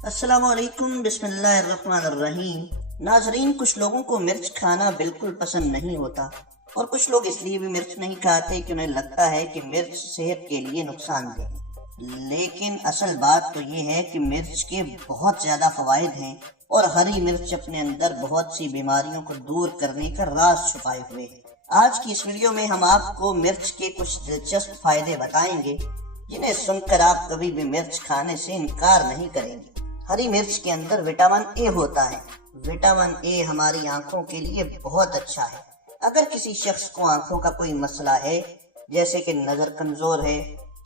السلام علیکم، بسم اللہ الرحمن الرحیم۔ ناظرین، کچھ لوگوں کو مرچ کھانا بالکل پسند نہیں ہوتا، اور کچھ لوگ اس لیے بھی مرچ نہیں کھاتے کہ انہیں لگتا ہے کہ مرچ صحت کے لیے نقصان دہ۔ لیکن اصل بات تو یہ ہے کہ مرچ کے بہت زیادہ فوائد ہیں، اور ہری مرچ اپنے اندر بہت سی بیماریوں کو دور کرنے کا راز چھپائے ہوئے ہے۔ آج کی اس ویڈیو میں ہم آپ کو مرچ کے کچھ دلچسپ فائدے بتائیں گے، جنہیں سن کر آپ کبھی بھی مرچ کھانے سے انکار نہیں کریں گے۔ ہری مرچ کے اندر وٹامن اے ہوتا ہے۔ وٹامن اے ہماری آنکھوں کے لیے بہت اچھا ہے۔ اگر کسی شخص کو آنکھوں کا کوئی مسئلہ ہے، جیسے کہ نظر کمزور ہے،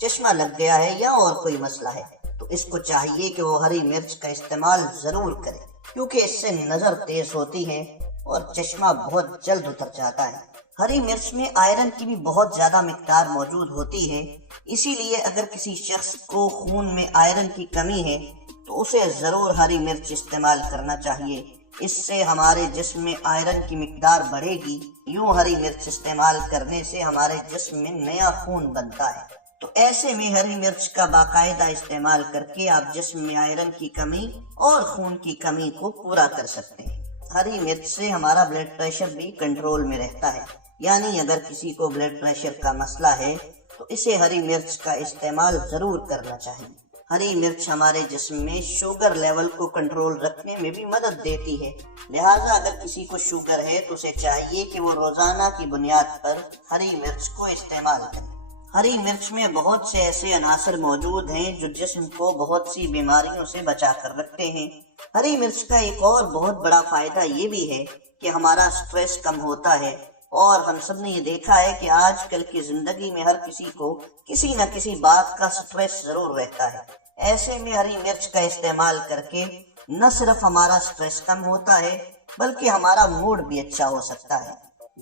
چشمہ لگ گیا ہے یا اور کوئی مسئلہ ہے، تو اس کو چاہیے کہ وہ ہری مرچ کا استعمال ضرور کرے، کیونکہ اس سے نظر تیز ہوتی ہے اور چشمہ بہت جلد اتر جاتا ہے۔ ہری مرچ میں آئرن کی بھی بہت زیادہ مقدار موجود ہوتی ہے، اسی لیے اگر کسی شخص کو خون میں آئرن کی کمی ہے تو اسے ضرور ہری مرچ استعمال کرنا چاہیے۔ اس سے ہمارے جسم میں آئرن کی مقدار بڑھے گی۔ یوں ہری مرچ استعمال کرنے سے ہمارے جسم میں نیا خون بنتا ہے، تو ایسے میں ہری مرچ کا باقاعدہ استعمال کر کے آپ جسم میں آئرن کی کمی اور خون کی کمی کو پورا کر سکتے ہیں۔ ہری مرچ سے ہمارا بلڈ پریشر بھی کنٹرول میں رہتا ہے، یعنی اگر کسی کو بلڈ پریشر کا مسئلہ ہے تو اسے ہری مرچ کا استعمال ضرور کرنا چاہیے۔ ہری مرچ ہمارے جسم میں شوگر لیول کو کنٹرول رکھنے میں بھی مدد دیتی ہے، لہٰذا اگر کسی کو شوگر ہے تو اسے چاہیے کہ وہ روزانہ کی بنیاد پر ہری مرچ کو استعمال کرے۔ ہری مرچ میں بہت سے ایسے عناصر موجود ہیں جو جسم کو بہت سی بیماریوں سے بچا کر رکھتے ہیں۔ ہری مرچ کا ایک اور بہت بڑا فائدہ یہ بھی ہے کہ ہمارا سٹریس کم ہوتا ہے، اور ہم سب نے یہ دیکھا ہے کہ آج کل کی زندگی میں ہر کسی کو کسی نہ کسی بات کا سٹریس ضرور رہتا ہے۔ ایسے میں ہری مرچ کا استعمال کر کے نہ صرف ہمارا سٹریس کم ہوتا ہے بلکہ ہمارا موڈ بھی اچھا ہو سکتا ہے۔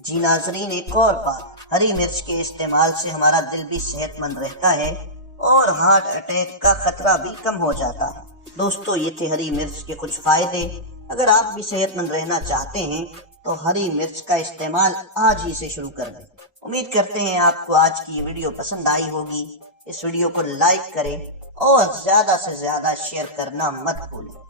جی ناظرین، ایک اور بات، ہری مرچ کے استعمال سے ہمارا دل بھی صحت مند رہتا ہے اور ہارٹ اٹیک کا خطرہ بھی کم ہو جاتا ہے۔ دوستو، یہ تھے ہری مرچ کے کچھ فائدے۔ اگر آپ بھی صحت مند رہنا چاہتے ہیں تو ہری مرچ کا استعمال آج ہی سے شروع کر دیں۔ امید کرتے ہیں آپ کو آج کی یہ ویڈیو پسند آئی ہوگی۔ اس ویڈیو کو لائک کریں اور زیادہ سے زیادہ شیئر کرنا مت بھولیں۔